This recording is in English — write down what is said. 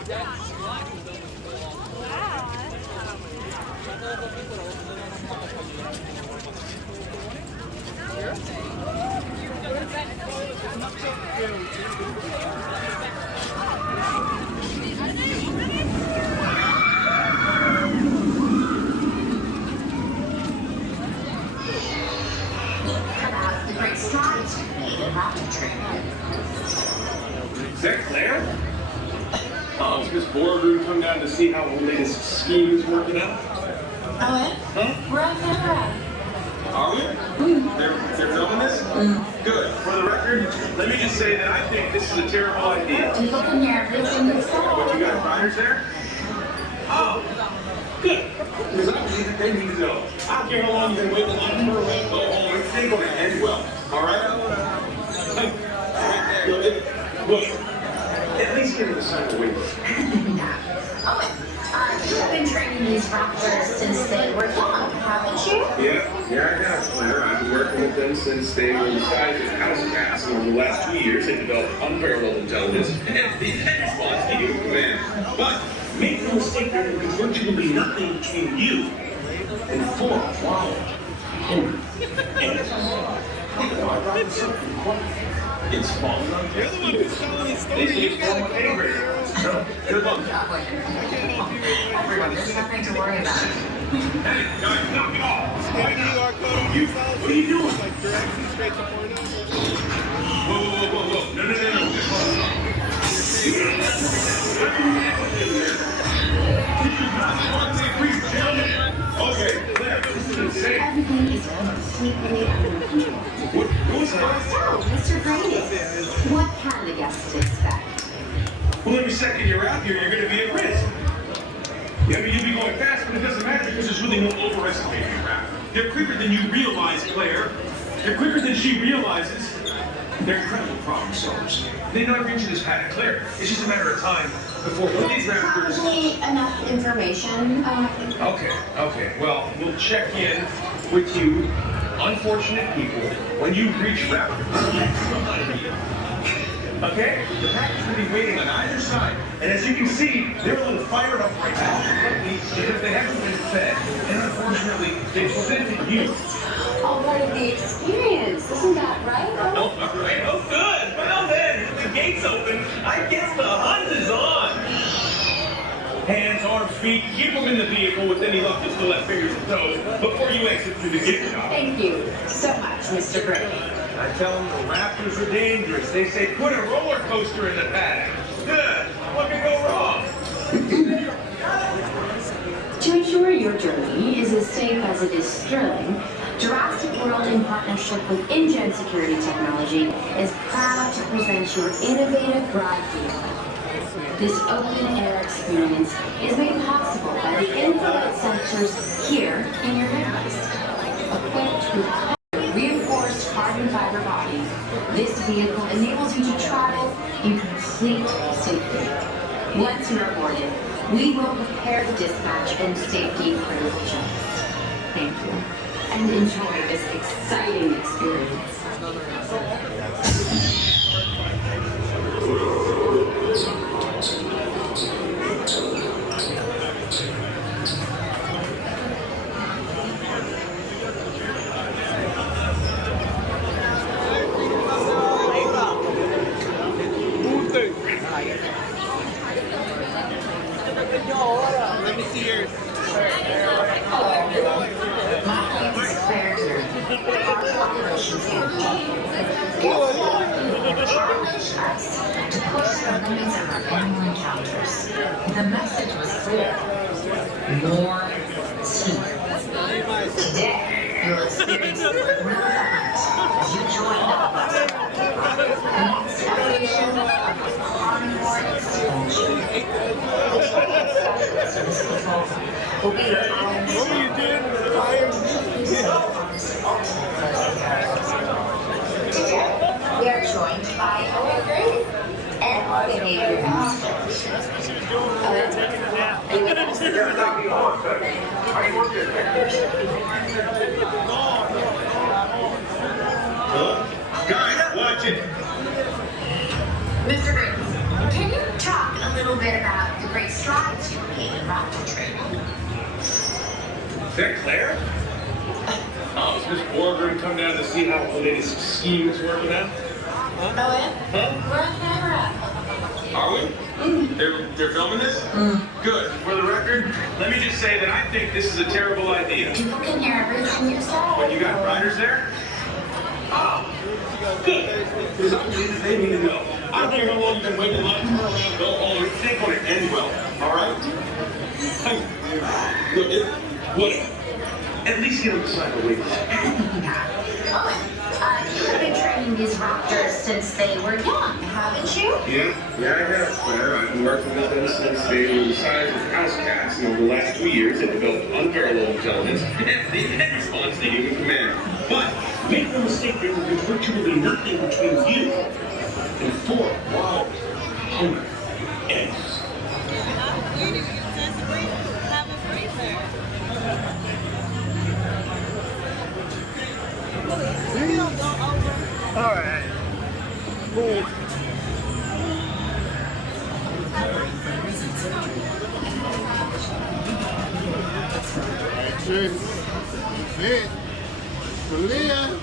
Is that Claire? Oh, is Miss Boardroom come down to see how the latest scheme is working out? Oh, yeah? Huh? We're on camera. Are we? They're filming this? Good. For the record, let me just say that I think this is a terrible idea. People can hear everything you say. What, you got fighters there? Oh, good. Because obviously they need to know. I don't care how long you've been waiting on for a week, go home. It's going to end well. All right? Look, at least give me the sign of wait. You've been training these raptors since they were young, haven't you? Yeah, I have, Claire. I've been working with them since they were the size of house cats, and over the last 2 years, they've developed unparalleled intelligence and empathy and response to human command. But make no mistake, there will be virtually nothing between you and full wild human animals. I brought something quite. It's falling on you. You're the one who's telling the story. This is from Avery. So, good luck. Everyone, there's nothing to worry about. Hey, guys, knock it off. Scan the QR code on yourself. What are you doing? Like directions straight to porno. Whoa. No. Okay, Claire, this is insane. Everything is completely under control. What's that? So, Mr. Brady, what can the guests expect? Well, every second you're out here, you're going to be at risk. Yeah, I mean, you'll be going fast, but it doesn't matter because there's really no overestimating your raptor. They're quicker than you realize, Claire. They're quicker than she realizes. They're incredible problem solvers. They know every inch of this paddock, Claire. It's just a matter of time before one of these raptors... Probably enough information. Okay. Well, we'll check in with you, unfortunate people, when you reach raptors. Okay? The pack is going to be waiting on either side. And as you can see, they're a little fired up right now because they haven't been fed. And unfortunately, they've scented you. All part of the experience. Isn't that right? Oh, right. Oh, good. Well then, if the gate's open, I guess the hunt is on. Hands, arms, feet, keep them in the vehicle with any luck you'll still have fingers and toes before you exit through the gift shop. Thank you so much, Mr. Brady. I tell them the raptors are dangerous. They say put a roller coaster in the paddock. Good. What can go wrong? To ensure your journey is as safe as it is thrilling, Jurassic World, in partnership with InGen Security Technology, is proud to present your innovative ride vehicle. This open-air experience is made possible by the infrared sensors here in your headrest. Equipped with reinforced carbon fiber body, this vehicle enables you to travel in complete safety. Once you're boarded, we will prepare the dispatch and safety provisions. Thank you, and enjoy this exciting experience. Let me see yours. My name is Claire here. Our operations manager. Challenge us to push the limits of our animal encounters. The message was clear. More teeth. Today, you'll experience the thrill of the hunt as you join up with us. The next evolution of the carnivore explosion. Will be the What were you doing with the fire? Today, we are joined by Avery and behavior experts. Guys, watch it. Mr. Green, can you talk a little bit about great strides you made in raptor training. Is that Claire? Oh, is Miss Borgren come down to see how the latest scheme is working out? Oh, yeah? Huh? We're on camera. Are we? They're filming this? Good. For the record, let me just say that I think this is a terrible idea. People can hear everything you say. What, you got riders there? Oh, good. Because they need to know. I don't care how long you've been waiting in line, turn around, go home. It ain't going to end well, all right? Whatever. At least get them to sign a waiver. You've been training these raptors since they were young, haven't you? Yeah, I have, Claire. I've been working with them since they were the size of house cats, and over the last 2 years, they've developed unparalleled intelligence and the response to human command. But make no mistake, there will be virtually nothing between you and 4 wild, hungry eggs. All right. Cool. That's it. That's it. Malia.